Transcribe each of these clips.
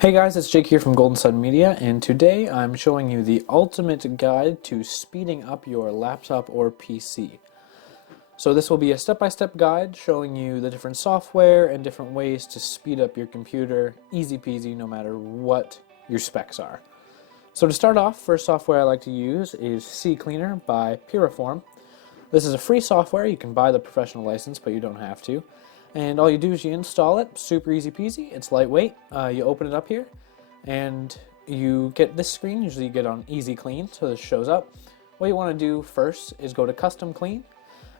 Hey guys, it's Jake here from Golden Sun Media, and today I'm showing you the ultimate guide to speeding up your laptop or PC. So this will be a step-by-step guide showing you the different software and different ways to speed up your computer, easy peasy, no matter what your specs are. So to start off, first software I like to use is CCleaner by Piriform. This is a free software. You can buy the professional license, but you don't have to. And all you do is you install it, super easy peasy, it's lightweight. You open it up here, and you get this screen. Usually you get on Easy Clean, so this shows up. What you want to do first is go to Custom Clean,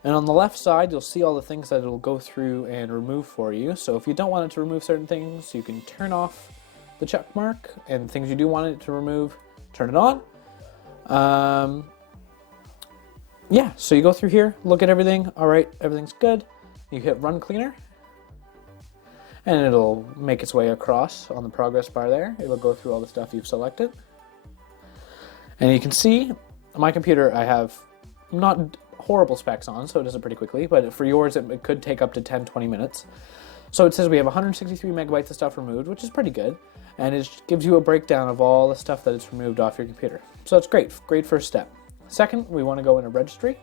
and on the left side you'll see all the things that it'll go through and remove for you. So if you don't want it to remove certain things, you can turn off the check mark, and things you do want it to remove, turn it on. Yeah, so you go through here, look at everything, alright, everything's good. You hit Run Cleaner, and it'll make its way across on the progress bar there. It'll go through all the stuff you've selected. And you can see, my computer I have not horrible specs on, so it does it pretty quickly, but for yours it could take up to 10-20 minutes. So it says we have 163 megabytes of stuff removed, which is pretty good, and it gives you a breakdown of all the stuff that it's removed off your computer. So it's great first step. Second, we want to go into Registry.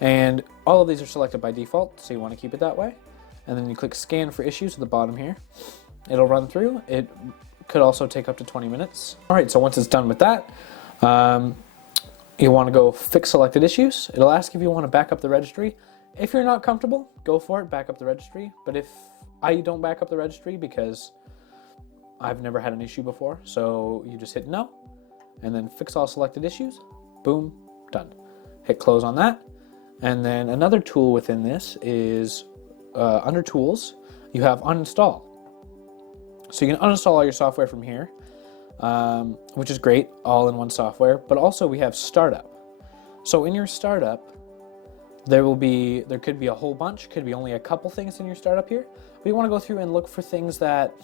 And all of these are selected by default, so you want to keep it that way. And then you click Scan for Issues at the bottom here. It'll run through. It could also take up to 20 minutes. Alright, so once it's done with that, you want to go Fix Selected Issues. It'll ask if you want to back up the registry. If you're not comfortable, go for it, back up the registry. But if I don't back up the registry because I've never had an issue before, so you just hit No, and then Fix All Selected Issues. Boom, done. Hit Close on that. And then another tool within this is under Tools, you have Uninstall. So you can uninstall all your software from here, which is great, all in one software. But also we have Startup. So in your Startup, there could be a whole bunch, could be only a couple things in your Startup here. But you want to go through and look for things that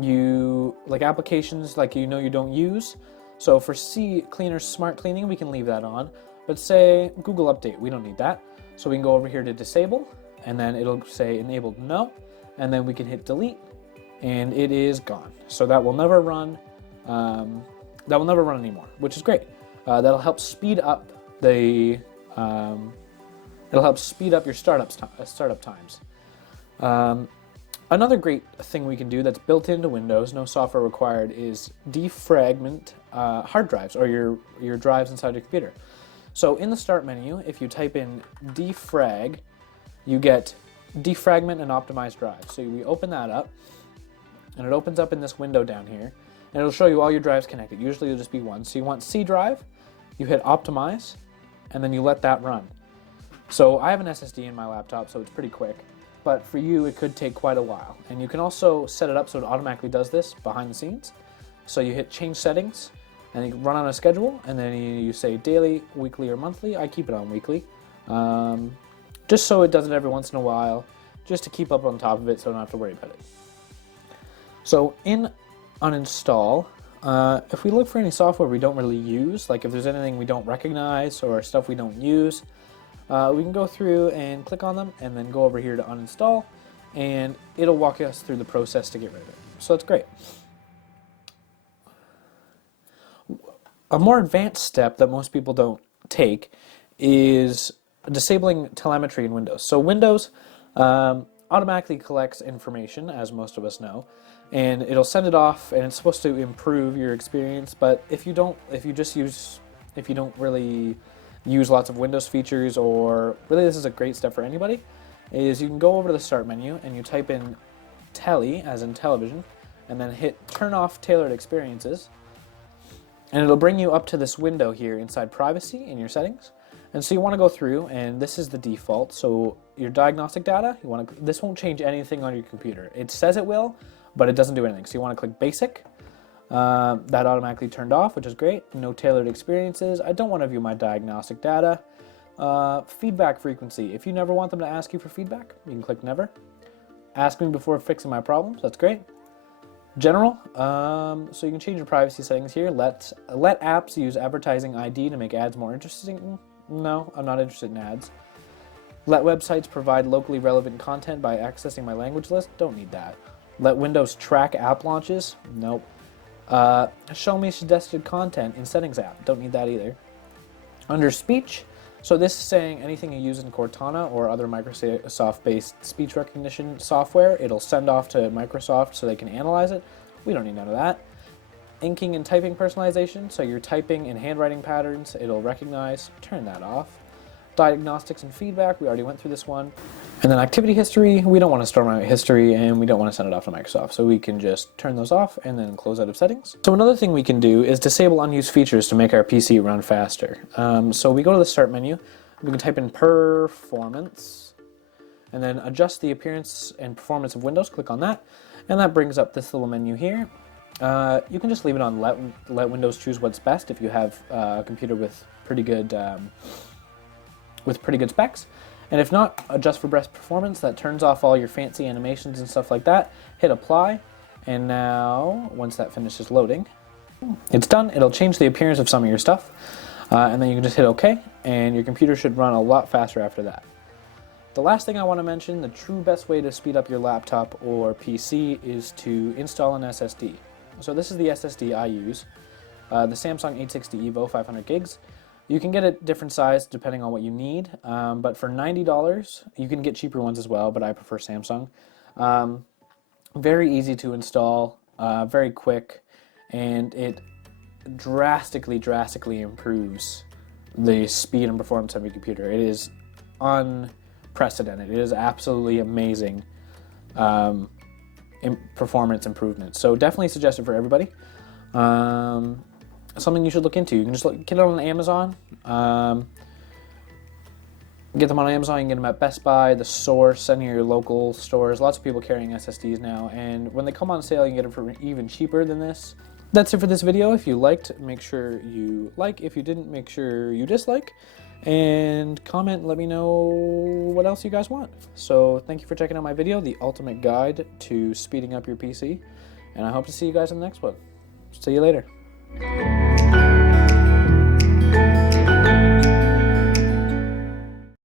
you, like applications like you don't use. So for CCleaner Smart Cleaning, we can leave that on. But say Google Update, we don't need that. So we can go over here to Disable, and then it'll say Enabled No, and then we can hit Delete, and it is gone. So that will never run. Anymore, which is great. That'll help speed up the. It'll help speed up your startup times. Another great thing we can do that's built into Windows, no software required, is defragment hard drives or your drives inside your computer. So in the Start menu, if you type in defrag, you get defragment and optimize drives. So we open that up, and it opens up in this window down here, and it'll show you all your drives connected. Usually it'll just be one. So you want C drive, you hit optimize, and then you let that run. So I have an SSD in my laptop, so it's pretty quick, but for you it could take quite a while. And you can also set it up so it automatically does this behind the scenes. So you hit change settings, and you run on a schedule, and then you say daily, weekly, or monthly. I keep it on weekly, just so it does it every once in a while, just to keep up on top of it so I don't have to worry about it. So in Uninstall, if we look for any software we don't really use, like if there's anything we don't recognize or stuff we don't use, we can go through and click on them, and then go over here to Uninstall, and it'll walk us through the process to get rid of it. So that's great. A more advanced step that most people don't take is disabling telemetry in Windows. So Windows automatically collects information, as most of us know, and it'll send it off, and it's supposed to improve your experience. But if you don't really use lots of Windows features, or really this is a great step for anybody, is you can go over to the Start menu and you type in Tele, as in television, and then hit Turn Off Tailored Experiences. And it'll bring you up to this window here inside Privacy in your settings. And so you want to go through, and this is the default. So your diagnostic data, this won't change anything on your computer. It says it will, but it doesn't do anything. So you want to click Basic. That automatically turned off, which is great. No tailored experiences. I don't want to view my diagnostic data. Feedback frequency. If you never want them to ask you for feedback, you can click Never. Ask me before fixing my problems. That's great. General, so you can change your privacy settings here. Let apps use advertising ID to make ads more interesting. No, I'm not interested in ads. Let websites provide locally relevant content by accessing my language list. Don't need that. Let Windows track app launches. Nope. Show me suggested content in Settings app. Don't need that either. Under speech, so this is saying anything you use in Cortana or other Microsoft-based speech recognition software, it'll send off to Microsoft so they can analyze it. We don't need none of that. Inking and typing personalization, so your typing and handwriting patterns, it'll recognize. Turn that off. Diagnostics and feedback, we already went through this one. And then activity history, we don't want to store my history and we don't want to send it off to Microsoft, so we can just turn those off and then close out of settings. So another thing we can do is disable unused features to make our PC run faster. So we go to the start menu, we can type in performance, and then adjust the appearance and performance of Windows, click on that, and that brings up this little menu here. You can just leave it on let Windows choose what's best if you have a computer with pretty good specs. And if not, adjust for best performance. That turns off all your fancy animations and stuff like that. Hit apply, and now once that finishes loading, it's done. It'll change the appearance of some of your stuff, and then you can just hit OK, and your computer should run a lot faster after that. The last thing I want to mention, the true best way to speed up your laptop or PC is to install an SSD. So this is the SSD I use, the Samsung 860 EVO 500 gigs. You can get a different size depending on what you need, but for $90, you can get cheaper ones as well, but I prefer Samsung. Very easy to install, very quick, and it drastically improves the speed and performance of your computer. It is unprecedented. It is absolutely amazing performance improvement. So definitely suggest it for everybody. Something you should look into. You can just get it on Amazon. Get them on Amazon. You can get them at Best Buy, The Source, any of your local stores. Lots of people carrying SSDs now, and when they come on sale, you can get them for even cheaper than this. That's it for this video. If you liked, make sure you like. If you didn't, make sure you dislike. And comment and let me know what else you guys want. So thank you for checking out my video, the ultimate guide to speeding up your PC. And I hope to see you guys in the next one. See you later.